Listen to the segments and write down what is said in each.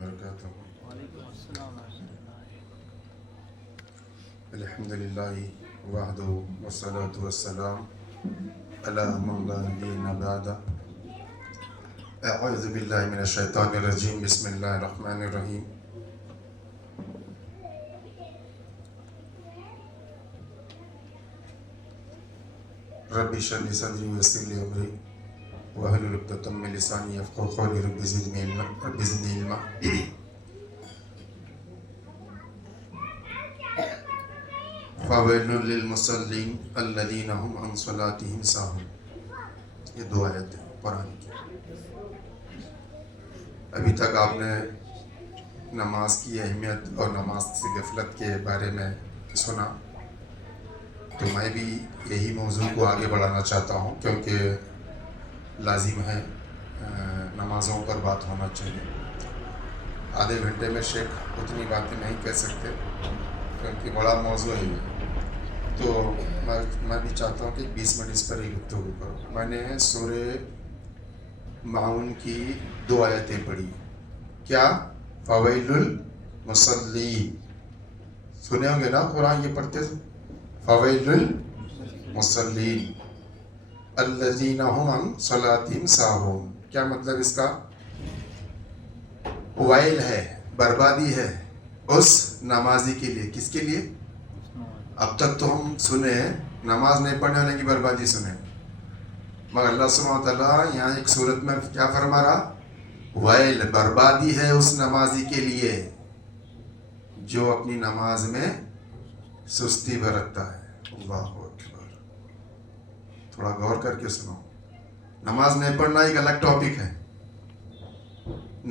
وبرکاتہ. الحمد للہ وحدہ والصلاة والسلام علی من لا نبی بعدہ. اعوذ باللہ من الشیطان الرجیم. بسم اللہ الرحمن الرحیم. رب اشرح لی صدری ویسر لی امری واحلل عقدۃ من لسانی یفقہوا قولی. رب زدنی علما. فویل للمصلین الذین هم عن صلاتهم ساہون. یہ دو آیت ہیں قرآن کی. ابھی تک آپ نے نماز کی اہمیت اور نماز سے غفلت کے بارے میں سنا، تو میں بھی یہی موضوع کو آگے بڑھانا چاہتا ہوں، کیونکہ لازم ہے نمازوں پر بات ہونا چاہیے. آدھے گھنٹے میں شیخ اتنی باتیں نہیں کہہ سکتے کیونکہ بڑا موضوع ہے یہ. تو میں بھی چاہتا ہوں کہ 20 منٹ اس پر ہی گفتگو کروں. میں نے سورہ معاون کی 2 آیتیں پڑھی. کیا؟ فویل المصلین. سنے ہوں گے نا قرآن یہ پڑھتے تھے. فویل المصلین الذین هم عن صلاتهم ساہون. کیا مطلب اس کا؟ ویل ہے، بربادی ہے اس نمازی کے لیے. کس کے لیے؟ اب تک تو ہم سنے نماز نہیں پڑھنے والے کی بربادی سنے، مگر اللہ سبحانہ وتعالیٰ یہاں ایک صورت میں کیا فرما رہا؟ ویل، بربادی ہے اس نمازی کے لیے جو اپنی نماز میں سستی برتتا ہے. اللہ اکبر. تھوڑا غور کر کے سنو. نماز نہیں پڑھنا ایک الگ ٹاپک ہے.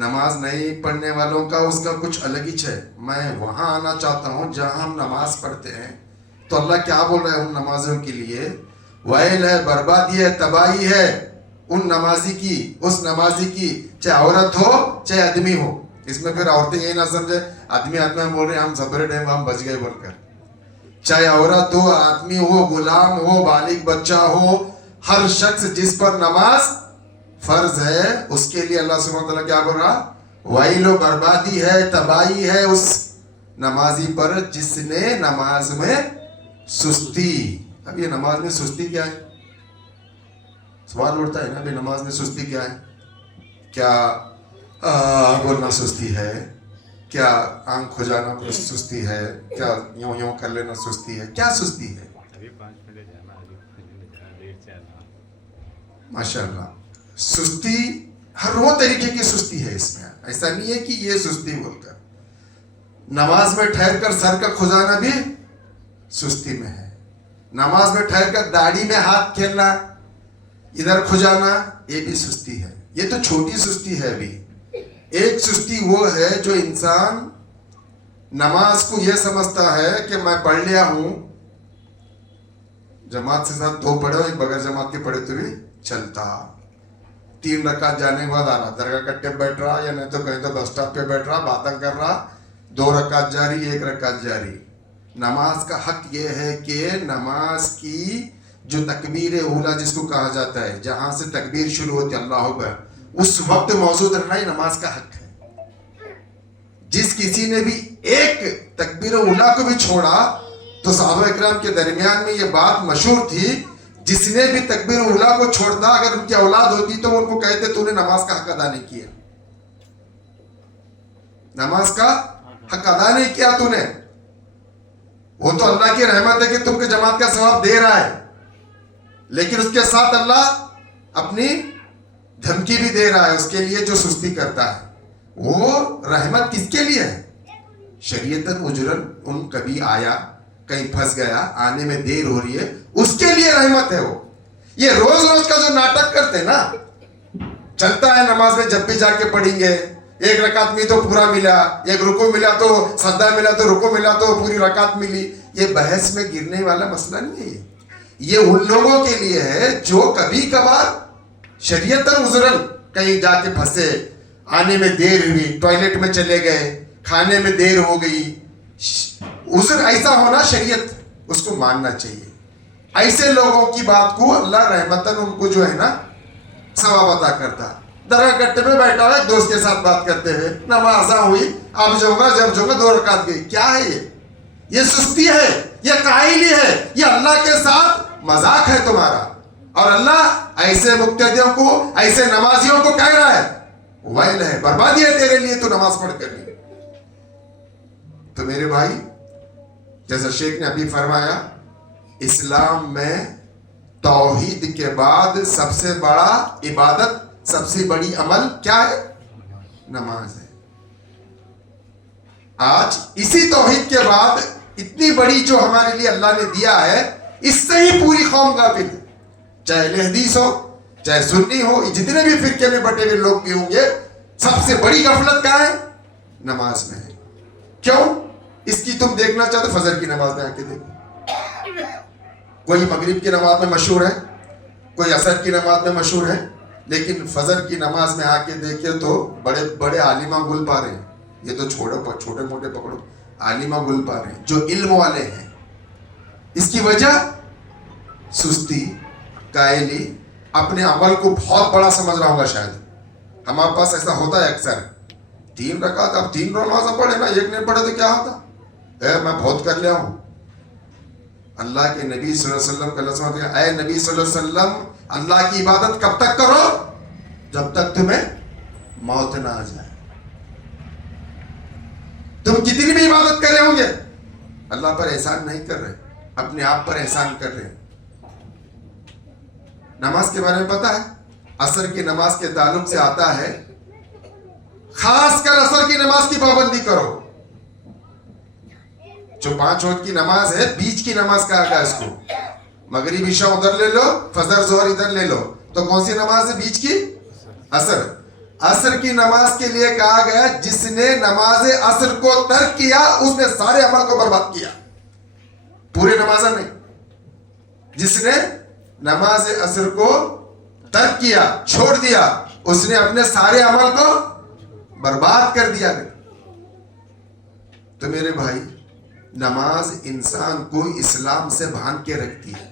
نماز نہیں پڑھنے والوں کا اس کا کچھ الگ ہی ہے. میں وہاں آنا چاہتا ہوں جہاں ہم نماز پڑھتے ہیں. تو اللہ کیا بول رہا ہے ان نمازوں کے لیے؟ ویل ہے، بربادی ہے، تباہی ہے ان نمازی کی، اس نمازی کی، چاہے عورت ہو چاہے آدمی ہو. اس میں پھر عورتیں یہی نہ سمجھے آدمی ہم بول رہے ہیں ہم سپریٹ ہیں ہم بچ گئے بول کر. چاہے عورت ہو، آدمی ہو، غلام ہو، بالغ بچہ ہو، ہر شخص جس پر نماز فرض ہے اس کے لیے اللہ سبحانہ وتعالیٰ کیا بول رہا؟ ویل و بربادی ہے، تباہی ہے اس نمازی پر جس نے نماز میں سستی. اب یہ نماز میں سستی کیا ہے؟ سوال اٹھتا ہے نا بھائی نماز میں سستی کیا ہے؟ کیا بولنا سستی ہے؟ کیا آنکھ کھجانا سستی ہے؟ کیا یوں کر لینا سستی ہے؟ کیا سستی ہے؟ ماشاء اللہ. سستی ہر وہ طریقے کی سستی ہے اس میں. ایسا نہیں ہے کہ یہ سستی بول کر. نماز میں ٹھہر کر سر کا کھجانا بھی سستی میں ہے. نماز میں ٹھہر کر داڑھی میں ہاتھ کھیلنا، ادھر کھجانا، یہ بھی سستی ہے. یہ تو چھوٹی سستی ہے. ابھی ایک سستی وہ ہے جو انسان نماز کو یہ سمجھتا ہے کہ میں پڑھ لیا ہوں، جماعت سے ساتھ 2 پڑھے ایک بغیر جماعت کے پڑھے تو بھی چلتا. 3 رکعت جانے کے بعد آنا، درگاہ کٹے بیٹھ رہا یا نہیں تو کہیں تو بس اسٹاپ پہ بیٹھ رہا، باتیں کر رہا، 2 رکعت جاری 1 رکعت جاری. نماز کا حق یہ ہے کہ نماز کی جو تکبیر اولیٰ جس کو کہا جاتا ہے، جہاں سے تکبیر شروع ہوتی ہے اللہ اکبر، اس وقت موجود رہنا ہی نماز کا حق ہے. جس کسی نے بھی ایک تکبیر اولیٰ کو بھی چھوڑا تو صحابہ اکرام کے درمیان میں یہ بات مشہور تھی، جس نے بھی تکبیر اولیٰ کو چھوڑتا اگر ان کی اولاد ہوتی تو ان کو کہتے تو نے نماز کا حق ادا نہیں کیا. نماز کا حق ادا نہیں کیا تو نے. وہ تو اللہ کی رحمت ہے کہ تم کو جماعت کا ثواب دے رہا ہے، لیکن اس کے ساتھ اللہ اپنی دھمکی بھی دے رہا ہے اس کے لیے جو سستی کرتا ہے. وہ رحمت کس کے لیے ہے؟ شریعتاً اجرن ان کبھی آیا کہیں پھنس گیا، آنے میں دیر ہو رہی ہے، اس کے لیے رحمت ہے. وہ یہ روز روز کا جو ناٹک کرتے نا، چلتا ہے نماز میں جب بھی جا کے پڑھیں گے، 1 رکعت میں تو پورا ملا، 1 رکوع ملا تو سجدہ ملا تو رکوع ملا تو پوری رکعت ملی. یہ بحث میں گرنے والا مسئلہ نہیں ہے. یہ ان لوگوں کے لیے ہے جو کبھی کبھار شریعتاً عذرن کہیں جا کے پھنسے، آنے میں دیر ہوئی، ٹوائلٹ میں چلے گئے، کھانے میں دیر ہو گئی. عذر ایسا ہونا شریعت اس کو ماننا چاہیے. ایسے لوگوں کی بات کو اللہ رحمتاً ان کو جو ہے نا ثواب عطا کرتا. درگاہ گٹے میں بیٹھا ہوا ایک دوست کے ساتھ بات کرتے ہوئے، نماز ہوئی، اب جاؤں گا جب جاؤں گا 2 رکعت گئی. کیا ہے یہ سستی ہے، یہ قائلی ہے، یہ اللہ کے ساتھ مذاق ہے تمہارا. اور اللہ ایسے مقتدیوں کو، ایسے نمازیوں کو کہہ رہا ہے ویل ہے، بربادی ہے تیرے لیے تو نماز پڑھ کر لی. تو میرے بھائی، جیسا شیخ نے ابھی فرمایا، اسلام میں توحید کے بعد سب سے بڑا عبادت، سب سے بڑی عمل کیا ہے؟ نماز ہے. آج اسی توحید کے بعد اتنی بڑی جو ہمارے لیے اللہ نے دیا ہے، اس سے ہی پوری قوم غافل ہے. چاہے اہل حدیث ہو، چاہے سنی ہو، جتنے بھی فرقے میں بٹے ہوئے لوگ بھی ہوں گے، سب سے بڑی غفلت کہاں ہے؟ نماز میں ہے. کیوں؟ اس کی تم دیکھنا چاہتے فجر کی نماز میں آ کے دیکھو. کوئی مغرب کی نماز میں مشہور ہے، کوئی عصر کی نماز میں مشہور ہے، لیکن فجر کی نماز میں آ کے دیکھے تو بڑے بڑے عالمہ گل پا رہے ہیں. یہ تو چھوٹے موٹے پکڑو، عالمہ گل پا رہے ہیں جو علم والے ہیں. اس کی وجہ سستی، قائلی، اپنے عمل کو بہت بڑا سمجھ رہا ہوگا. شاید ہمارے پاس ایسا ہوتا ہے اکثر، 3 رکعت، اب 3 نماز پڑھے نا، 1 نہیں پڑھے تو کیا ہوتا ہے، میں بہت کر لیا ہوں. اللہ کے نبی صلی اللہ علیہ وسلم کا لفظ ہے، اے نبی صلی اللہ علیہ وسلم، اللہ کی عبادت کب تک کرو؟ جب تک تمہیں موت نہ آ جائے. تم کتنی بھی عبادت کر رہے ہوں گے، اللہ پر احسان نہیں کر رہے، اپنے آپ پر احسان کر رہے. نماز کے بارے میں پتا ہے؟ عصر کی نماز کے تعلق سے آتا ہے، خاص کر عصر کی نماز کی پابندی کرو. جو 5 وقت کی نماز ہے، بیچ کی نماز کہا گیا اس کو. مغرب عشاء ادھر لے لو، فجر ظہر ادھر لے لو، تو کون سی نماز ہے بیچ کی؟ عصر. عصر کی نماز کے لیے کہا گیا جس نے نماز عصر کو ترک کیا اس نے سارے عمل کو برباد کیا. پورے نمازہ نہیں، جس نے نماز عصر کو ترک کیا، چھوڑ دیا، اس نے اپنے سارے عمل کو برباد کر دیا. تو میرے بھائی، نماز انسان کو اسلام سے باندھ کے رکھتی ہے.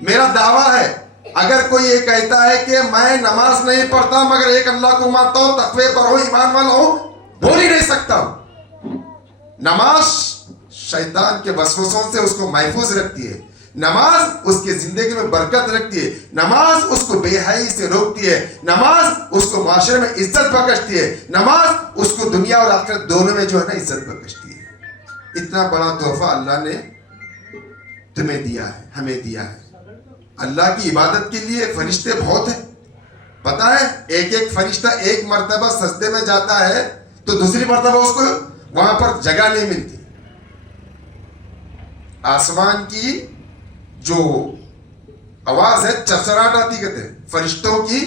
میرا دعویٰ ہے، اگر کوئی یہ کہتا ہے کہ میں نماز نہیں پڑھتا مگر ایک اللہ کو مانتا ہوں، تقوی پر ہوں، ایمان والا ہوں، بول ہی نہیں سکتا. نماز شیطان کے وسوسوں سے اس کو محفوظ رکھتی ہے. نماز اس کے زندگی میں برکت رکھتی ہے. نماز اس کو بے حیائی سے روکتی ہے. نماز اس کو معاشرے میں عزت بخشتی ہے. نماز اس کو دنیا اور آخرت دونوں میں جو ہے نا عزت بخشتی ہے. اتنا بڑا تحفہ اللہ نے تمہیں دیا ہے، ہمیں دیا ہے. اللہ کی عبادت کے لیے فرشتے بہت ہیں. پتا ہے، ایک فرشتہ ایک مرتبہ سجدے میں جاتا ہے تو دوسری مرتبہ اس کو وہاں پر جگہ نہیں ملتی. آسمان کی جو آواز ہے، چرچراہٹ آتی، کہتے ہیں فرشتوں کی،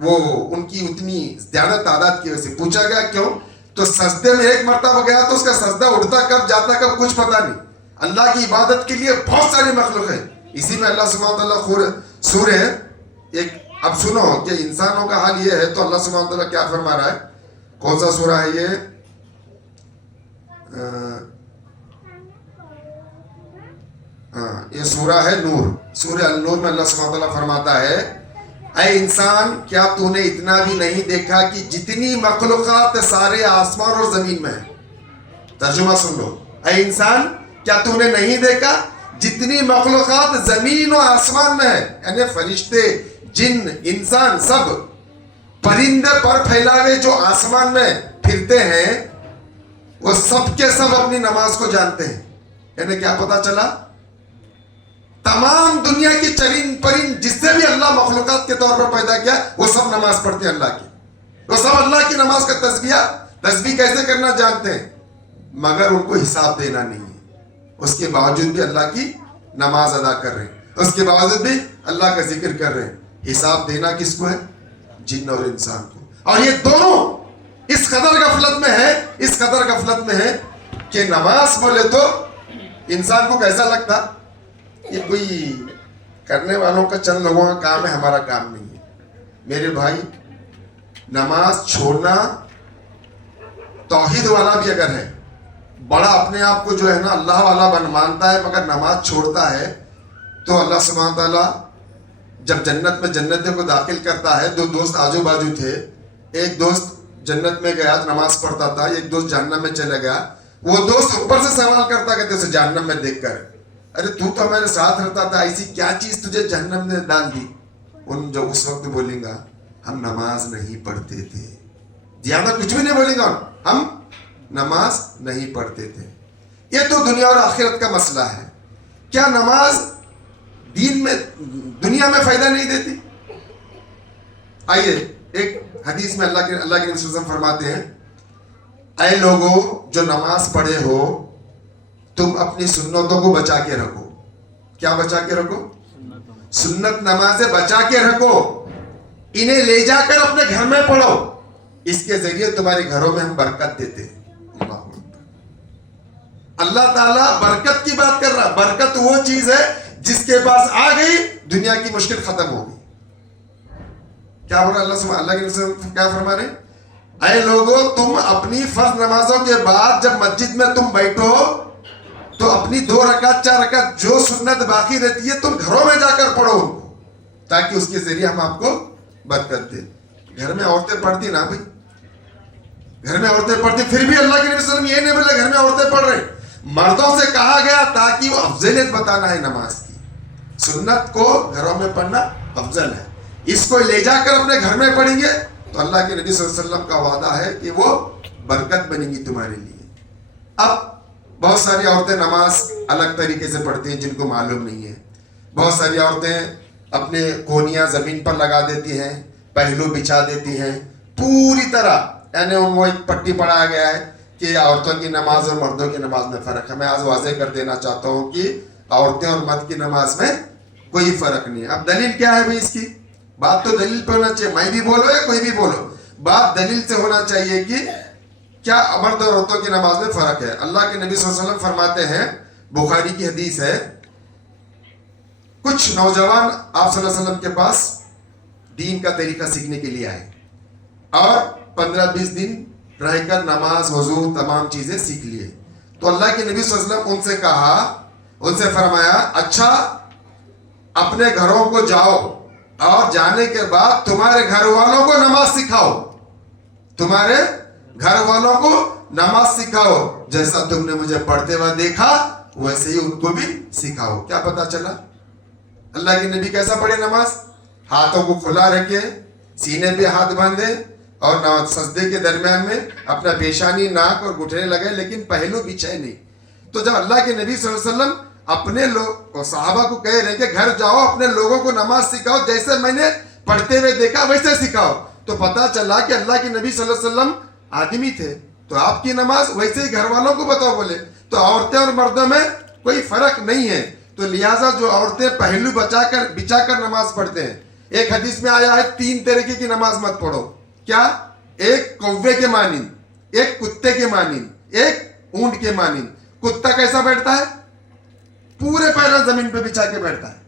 وہ ان کی اتنی زیادہ تعداد کی وجہ سے. پوچھا گیا کیوں؟ تو سجدے میں ایک مرتبہ گیا تو اس کا سجدہ اٹھتا کب جاتا کب کچھ پتا نہیں. اللہ کی عبادت کے لیے بہت ساری مخلوق ہے. اسی میں اللہ سبحانہ وتعالیٰ سورہ ایک، اب سنو کہ انسانوں کا حال یہ ہے تو اللہ سبحانہ وتعالیٰ کیا فرما رہا ہے. کون سا سورہ ہے یہ؟ یہ سورہ ہے نور. سورہ النور میں اللہ سبحانہ وتعالیٰ فرماتا ہے، اے انسان، کیا تو نے اتنا بھی نہیں دیکھا کہ جتنی مخلوقات سارے آسمان اور زمین میں ہیں. ترجمہ سن لو، اے انسان، کیا تو نے نہیں دیکھا جتنی مخلوقات زمین و آسمان میں ہے، یعنی فرشتے، جن، انسان، سب پرندے پر پھیلاوے جو آسمان میں پھرتے ہیں، وہ سب کے سب اپنی نماز کو جانتے ہیں. یعنی کیا پتا چلا؟ تمام دنیا کی چرند پرند جس سے بھی اللہ مخلوقات کے طور پر پیدا کیا، وہ سب نماز پڑھتے ہیں اللہ کی. وہ سب اللہ کی نماز کا تسبیح کیسے کرنا جانتے ہیں، مگر ان کو حساب دینا نہیں ہے. اس کے باوجود بھی اللہ کی نماز ادا کر رہے ہیں، اس کے باوجود بھی اللہ کا ذکر کر رہے ہیں. حساب دینا کس کو ہے؟ جن اور انسان کو. اور یہ دونوں اس قدر غفلت میں ہے، اس قدر غفلت میں ہے کہ نماز بولے تو انسان کو کیسا لگتا یہ کوئی کرنے والوں کا، چند لوگوں کا کام ہے، ہمارا کام نہیں ہے. میرے بھائی، نماز چھوڑنا، توحید والا بھی اگر ہے، بڑا اپنے آپ کو جو ہے نا اللہ والا مانتا ہے، مگر نماز چھوڑتا ہے تو اللہ سبحانہ تعالیٰ جب جنت میں جنتوں کو داخل کرتا ہے، دو دوست آجو باجو تھے، ایک دوست جنت میں گیا نماز پڑھتا تھا، ایک دوست جہنم میں چلا گیا. وہ دوست اوپر سے سوال کرتا کہ اسے جہنم میں دیکھ کر، ارے تو ہمارے ساتھ رہتا تھا، ایسی کیا چیز تجھے جہنم نے ڈال دی؟ ان جو اس وقت بولیں گا ہم نماز نہیں پڑھتے تھے. زیادہ کچھ بھی نہیں بولیں گا، ہم نماز نہیں پڑھتے تھے. یہ تو دنیا اور آخرت کا مسئلہ ہے. کیا نماز دین میں دنیا میں فائدہ نہیں دیتی؟ آئیے ایک حدیث میں اللہ کے نبی صلی اللہ علیہ وسلم فرماتے ہیں، اے لوگوں جو نماز پڑھے ہو تم اپنی سنتوں کو بچا کے رکھو. کیا بچا کے رکھو؟ سنت نمازیں بچا کے رکھو، انہیں لے جا کر اپنے گھر میں پڑھو، اس کے ذریعے تمہارے گھروں میں ہم برکت دیتے ہیں. اللہ تعالیٰ برکت کی بات کر رہا. برکت وہ چیز ہے جس کے پاس آ گئی دنیا کی مشکل ختم ہو گئی. کیا بول رہا اللہ کے نبی کیا فرما رہے ہیں؟ اے لوگوں تم اپنی فرض نمازوں کے بعد جب مسجد میں تم بیٹھو تو اپنی 2 رکعت 4 رکعت جو سنت باقی رہتی ہے تم گھروں میں جا کر پڑھو ان کو، تاکہ اس کے ذریعے ہم آپ کو برکت دیں. گھر میں عورتیں پڑھتی نا بھائی، گھر میں عورتیں پڑھتی، پھر بھی اللہ کے نبی صلی اللہ علیہ وسلم یہ نہیں بولے گھر میں عورتیں پڑھ رہے. مردوں سے کہا گیا تاکہ وہ افضلیت بتانا ہے نماز کی. سنت کو گھروں میں پڑھنا افضل ہے، اس کو لے جا کر اپنے گھر میں پڑھیں گے تو اللہ کے نبی صلی اللہ علیہ وسلم کا وعدہ ہے کہ وہ برکت بنے گی تمہارے لیے. اب بہت ساری عورتیں نماز الگ طریقے سے پڑھتی ہیں جن کو معلوم نہیں ہے. بہت ساری عورتیں اپنے کونیاں زمین پر لگا دیتی ہیں، پہلو بچھا دیتی ہیں پوری طرح، یعنی ان کو ایک پٹی پڑھایا گیا ہے کہ عورتوں کی نماز اور مردوں کی نماز میں فرق ہے. میں آج واضح کر دینا چاہتا ہوں کہ عورتیں اور مرد کی نماز میں کوئی فرق نہیں ہے. اب دلیل کیا ہے بھائی اس کی؟ بات تو دلیل پہ ہونا چاہیے، میں بھی بولو یا کوئی بھی بولو، بات دلیل سے ہونا چاہیے کہ کیا مرد اور عورتوں کی نماز میں فرق ہے. اللہ کے نبی صلی اللہ علیہ وسلم فرماتے ہیں، بخاری کی حدیث ہے، کچھ نوجوان آپ صلی اللہ علیہ وسلم کے پاس دین کا طریقہ سیکھنے کے لیے آئے اور 15-20 دن رہ کر نماز وضو تمام چیزیں سیکھ لیے. تو اللہ کے نبی صلی اللہ علیہ وسلم ان سے کہا، ان سے فرمایا اچھا اپنے گھروں کو جاؤ اور جانے کے بعد تمہارے گھر والوں کو نماز سکھاؤ، تمہارے گھر والوں کو نماز سکھاؤ، جیسا تم نے مجھے پڑھتے ہوئے دیکھا ویسے ہی ان کو بھی سکھاؤ. کیا پتا چلا اللہ کے نبی کیسا پڑھے نماز؟ ہاتھوں کو کھلا رکھے، سینے پہ ہاتھ باندھے اور سجدے کے درمیان میں اپنا پیشانی ناک اور گھٹنے لگے لیکن پہلو بچھائے نہیں. تو جب اللہ کے نبی صلی اللہ علیہ وسلم اپنے لوگ صحابہ کو کہہ رہے کہ گھر جاؤ اپنے لوگوں کو نماز سکھاؤ، جیسے میں نے پڑھتے ہوئے دیکھا ویسے سکھاؤ، تو پتا چلا کہ اللہ کے نبی صلی اللہ علیہ وسلم آدمی تھے. تو آپ کی نماز ویسے ہی گھر والوں کو بتاؤ بولے. تو عورتیں اور مردوں میں کوئی فرق نہیں ہے. تو لہٰذا جو عورتیں پہلو بچا کر نماز پڑھتے ہیں، ایک حدیث میں آیا ہے 3 طریقے کی نماز مت پڑھو. کیا؟ ایک کوے کے مانند، ایک کتے کے مانند، ایک اونٹ کے مانند. کتا کیسا بیٹھتا ہے؟ پورے پیر زمین پہ بچھا کے بیٹھتا ہے.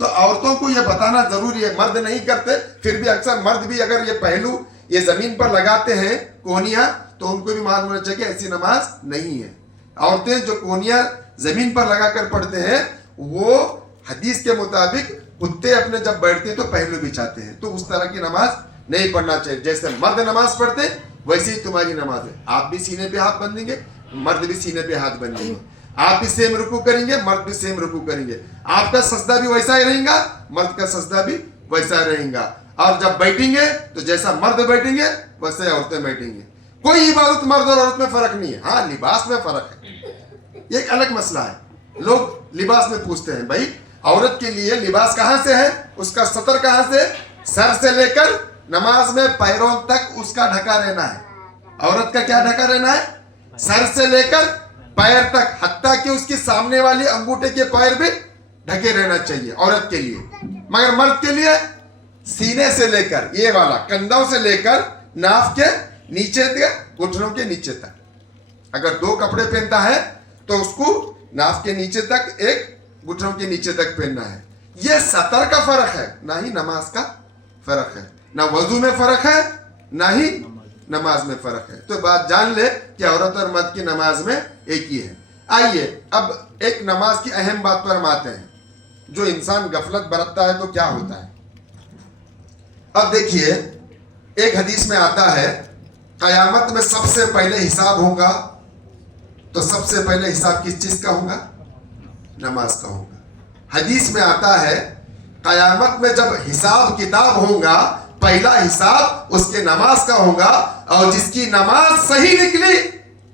تو عورتوں کو یہ بتانا ضروری ہے، مرد نہیں کرتے، پھر بھی اکثر مرد بھی اگر یہ پہلو یہ زمین پر لگاتے ہیں کونیاں تو ان کو بھی معلوم ہونا چاہیے کہ ایسی نماز نہیں ہے. عورتیں جو کونیاں زمین پر لگا کر پڑھتے ہیں وہ حدیث کے مطابق کتے اپنے جب بیٹھتے ہیں تو پہلو بچھاتے ہیں. تو اس طرح کی نماز نہیں پڑھنا چاہیے. جیسے مرد نماز پڑھتے ویسے ہی تمہاری نماز ہے. آپ بھی سینے پہ ہاتھ باندھیں گے، مرد بھی سینے پہ ہاتھ باندھیں گے. آپ بھی سیم رکوع کریں گے، مرد بھی سیم رکوع کریں گے. آپ کا سجدہ بھی ویسا ہی رہے گا، مرد کا سجدہ بھی ویسا رہے گا. اور جب بیٹھیں گے تو جیسا مرد بیٹھیں گے ویسے عورتیں بیٹھیں گے. کوئی عبادت مرد اور عورت میں فرق نہیں ہے. ہاں لباس میں فرق ہے، یہ ایک الگ مسئلہ ہے. لوگ لباس میں پوچھتے ہیں بھائی عورت کے لیے لباس کہاں سے ہے، اس کا سطر کہاں سے؟ سر سے لے کر نماز میں پیروں تک اس کا ڈھکا رہنا ہے. عورت کا کیا ڈھکا رہنا ہے؟ سر سے لے کر پیر تک، حتیٰ کہ اس کی سامنے والی انگوٹھے کے پیر بھی ڈھکے رہنا چاہیے عورت کے لیے. مگر مرد کے لیے سینے سے لے کر یہ والا کندھوں سے لے کر ناف کے نیچے تک، گھٹنوں کے نیچے تک. اگر 2 کپڑے پہنتا ہے تو اس کو ناف کے نیچے تک، ایک گھٹنوں کے نیچے تک پہننا ہے. یہ سطر کا فرق ہے، نہ ہی نماز کا فرق ہے. نہ وضو میں فرق ہے، نہ ہی نماز میں فرق ہے. تو بات جان لے کہ عورت اور مرد کی نماز میں ایک ہی ہے. آئیے اب ایک نماز کی اہم بات پر ہم آتے ہیں. جو انسان غفلت برتتا ہے تو کیا ہوتا ہے. اب دیکھیے ایک حدیث میں آتا ہے قیامت میں سب سے پہلے حساب ہوگا تو سب سے پہلے حساب کس چیز کا ہوگا؟ نماز کا ہوگا. حدیث میں آتا ہے قیامت میں جب حساب کتاب ہوگا پہلا حساب اس کے نماز کا ہوگا اور جس کی نماز صحیح نکلی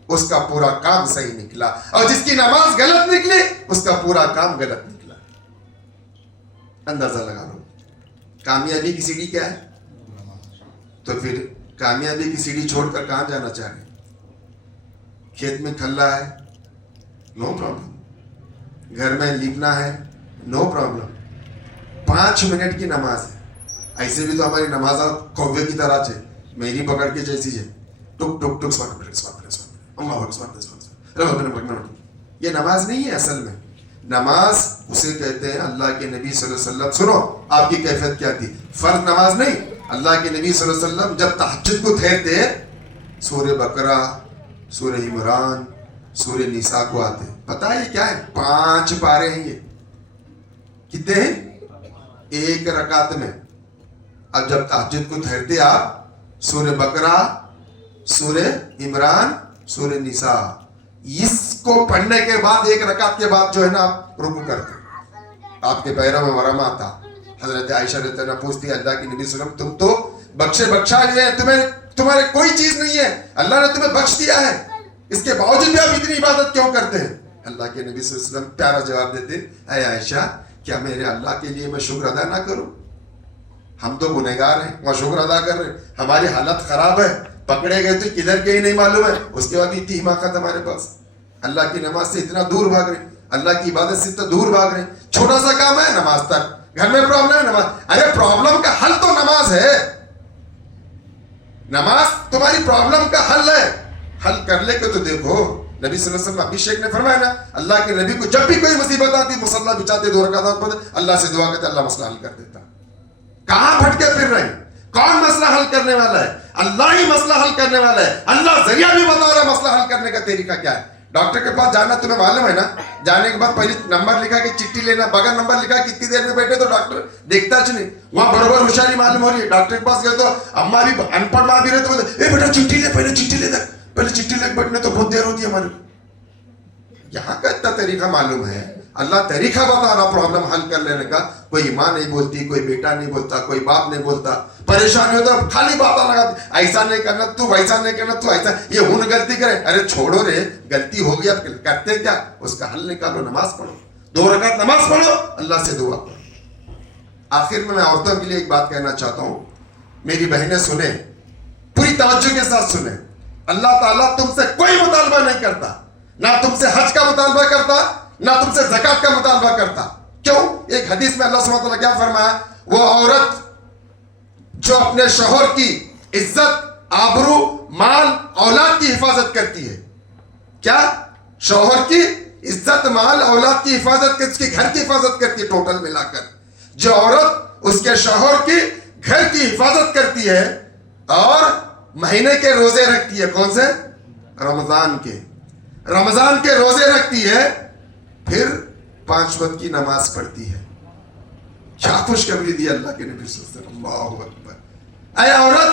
اس کا پورا کام صحیح نکلا اور جس کی نماز غلط نکلی اس کا پورا کام غلط نکلا. اندازہ لگا لو کامیابی کی سیڑھی کیا ہے؟ تو پھر کامیابی کی سیڑھی چھوڑ کر کہاں جانا چاہ رہے ہیں؟ کھیت میں کھلا ہے نو پرابلم, گھر میں لیپنا ہے نو پرابلم, 5 منٹ کی نماز ہے. ایسے بھی تو ہماری نماز کوے کی طرح ہے, میری پکڑ کے جیسی ہے, ٹک ٹک ٹک یہ نماز نہیں ہے. اصل میں نماز اسے کہتے ہیں اللہ کے نبی صلی اللہ علیہ وسلم, سنو آپ کی کیفیت کیا تھی, فرض نماز نہیں, اللہ کے نبی صلی اللہ علیہ وسلم جب تہجد کو ٹھہرتے سورہ بقرہ, سورہ عمران, سورہ نساء کو آتے. پتہ ہے کیا ہے؟ 5 پارے ہیں. یہ کتنے ہیں؟ ایک رکعت میں. اب جب تہجد کو ٹھہرتے آپ سورہ بقرہ, سورہ عمران, سورہ نساء, اس کو پڑھنے کے بعد ایک رکعت کے بعد جو ہے نا آپ رکوع کرتے, آپ کے پیروں میں ورم آتا. حضرت عائشہ رضی اللہ عنہا پوچھتی ہے اللہ کے نبی صلی اللہ علیہ وسلم تم تو بخشے بخشا لیے ہیں, تمہارے کوئی چیز نہیں ہے, اللہ نے تمہیں بخش دیا ہے, اس کے باوجود بھی آپ اتنی عبادت کیوں کرتے ہیں؟ اللہ کے نبی صلی اللہ علیہ وسلم پیارا جواب دیتے, اے عائشہ کیا میرے اللہ کے لیے میں شکر ادا نہ کروں؟ ہم تو گنہگار ہیں, وہ شکر ادا کر رہے ہیں, ہماری حالت خراب ہے, پکڑے گئے تو کدھر کے ہی نہیں معلوم ہے, اس کے بعد اتنی حماقت ہمارے پاس, اللہ کی نماز سے اتنا دور بھاگ رہے, اللہ کی عبادت سے اتنا دور بھاگ رہے. چھوٹا سا کام ہے نماز تک, گھر میں پرابلم ہے نماز, ارے پرابلم کا حل تو نماز ہے, نماز تمہاری پرابلم کا حل ہے, حل کر لے کے تو دیکھو. نبی صلی اللہ علیہ وسلم ابھیشیک نے فرمایا نا, اللہ کے نبی کو جب بھی کوئی مصیبت آتی مصلی بچاتے 2 رکعت پڑھتے, اللہ سے دعا کرتے, اللہ مسئلہ حل کر دیتا. کہاں بھٹکے پھر رہے ہیں؟ کون مسئلہ حل کرنے والا ہے؟ اللہ ہی مسئلہ حل کرنے والا ہے. اللہ ذریعہ بھی بتا رہا ہے مسئلہ حل کرنے کا طریقہ کیا ہے. ڈاکٹر کے پاس جانا تمہیں معلوم ہے نا, جانے کے بعد پہلے نمبر لکھا کہ چٹھی لینا, بغیر نمبر لکھا کتنی دیر میں بیٹھے تو ڈاکٹر دیکھتا نہیں, وہاں برابر ہوشیاری معلوم ہو رہی ہے. ڈاکٹر کے پاس گئے تو اماں بھی ان پڑھ ماں بھی رہے تو بولتے اے بیٹا چٹھی لے, پہلے چٹھی لے, پہلے چٹھی لے بیٹھنے تو بہت دیر ہوتی ہے ہماری. یہاں کا اتنا طریقہ معلوم ہے, اللہ طریقہ بتا رہا پرابلم حل کر لینے کا. کوئی ماں نہیں بولتی, کوئی بیٹا نہیں بولتا, کوئی باپ نہیں بولتا, پریشانی ہو تو خالی باتیں لگاتی, ایسا نہیں کرنا تو, ویسا نہیں کرنا تو, ایسا, یہ ہن غلطی کرے, ارے چھوڑو رے, غلطی ہو گیا کرتے کیا, اس کا حل نکالو, نماز پڑھو, 2 رکعت نماز پڑھو, اللہ سے دعا کرو. آخر میں عورتوں کے لیے ایک بات کہنا چاہتا ہوں, میری بہنیں سنیں, پوری توجہ کے ساتھ سنیں. اللہ تعالیٰ تم سے کوئی مطالبہ نہیں کرتا, نہ تم سے حج کا مطالبہ کرتا, نہ تم سے زکات کا مطالبہ کرتا. کیوں؟ ایک حدیث میں اللہ سبحانہ وتعالیٰ کیا فرمایا, وہ عورت جو اپنے شوہر کی عزت, آبرو, مال, اولاد کی حفاظت کرتی ہے. کیا؟ شوہر کی عزت, مال, اولاد کی حفاظت کرتی, اس کے گھر کی حفاظت کرتی ہے. ٹوٹل ملا کر جو عورت اس کے شوہر کی گھر کی حفاظت کرتی ہے اور مہینے کے روزے رکھتی ہے, کون سے؟ رمضان کے روزے رکھتی ہے, پھر 5 وقت کی نماز پڑھتی ہے. کیا خوشخبری دی اللہ کے نبی صلی اللہ علیہ وسلم, اللہ اکبر. اے عورت,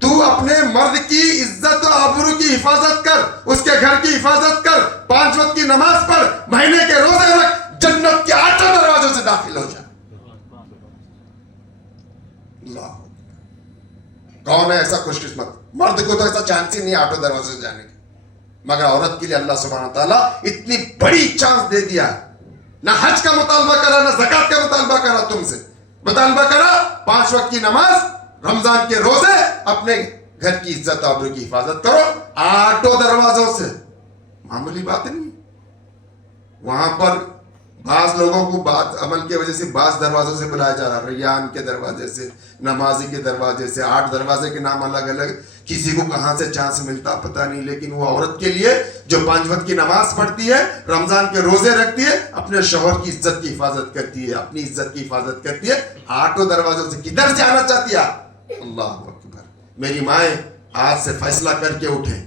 تو اپنے مرد کی عزت و آبرو کی حفاظت کر, اس کے گھر کی حفاظت کر, 5 وقت کی نماز پڑھ, مہینے کے روزے رکھ, جنت کے 8 دروازوں سے داخل ہو جا. اللہ, کون ہے ایسا خوش قسمت؟ مرد کو تو ایسا چانس ہی نہیں 8 دروازے سے جانے کا, مگر عورت کے لیے اللہ سبحانہ تعالیٰ اتنی بڑی چانس دے دیا. نہ حج کا مطالبہ کرا, نہ زکات کا مطالبہ کرا, تم سے مطالبہ کرا 5 وقت کی نماز, رمضان کے روزے, اپنے گھر کی عزت آبرو کی حفاظت کرو 8 دروازوں سے. معمولی بات نہیں. وہاں پر بعض لوگوں کو بات عمل کی وجہ سے بعض دروازوں سے بلایا جا رہا, ریان کے دروازے سے, نمازی کے دروازے سے, 8 دروازے کے نام الگ الگ, کسی کو کہاں سے چانس ملتا پتہ نہیں. لیکن وہ عورت کے لیے جو 5 وقت کی نماز پڑھتی ہے, رمضان کے روزے رکھتی ہے, اپنے شوہر کی عزت کی حفاظت کرتی ہے, اپنی عزت کی حفاظت کرتی ہے 8 دروازوں سے. کدھر سے آنا چاہتی ہے؟ اللہ اکبر. میری مائیں آج سے فیصلہ کر کے اٹھیں,